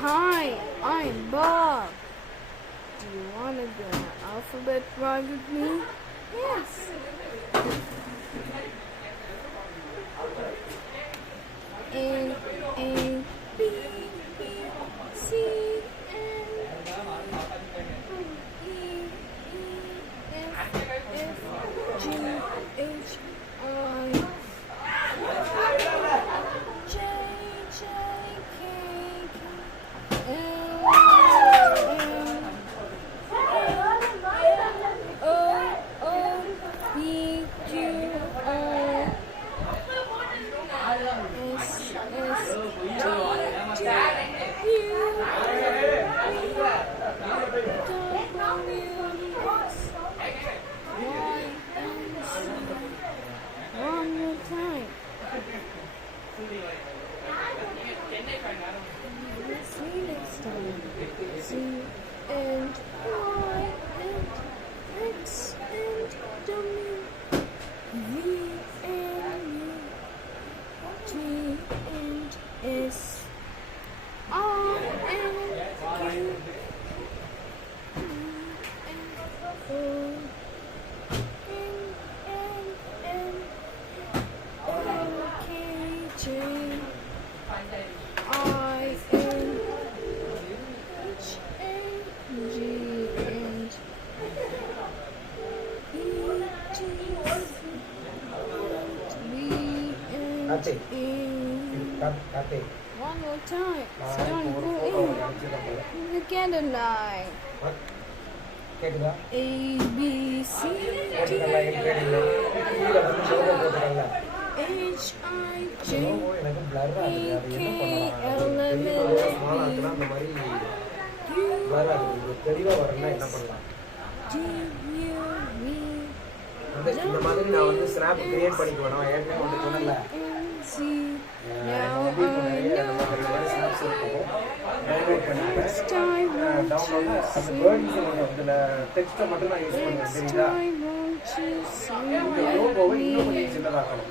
Hi, I'm Bob. Do you want to do an alphabet ride with me? Yes. A B B C N E F G H I J J K L M O O P Q R S S T U W X Y and Z. One more time. See you next time. Z and Y and X and W, V and U, T and S, R and Q, and O, N, L, K, J, I, N, H, A, G, and E, G, B, and E. One more time. Don't go in. The candlelight. A, B, C, D, H, I, J, E, K, L, M, N, D, U, V, இந்த மாதிரி நான் வந்து snap create பண்ணிக்குவேன். நான் ஏற்கனவே வந்து சொன்னேன்ல. Now I know snaps இருக்கும். டவுன்லோட் பண்ணிக்கிறேன். it's time won't download you அந்த see? வேர்ட்ஸ் அதுல டெக்ஸ்ட்டை மட்டும் நான் யூஸ் பண்ணுவேன். It's சரிங்களா? time won't you see? இந்த லோகோவை இன்னும் கொஞ்சம் சின்னதாக்கணும்.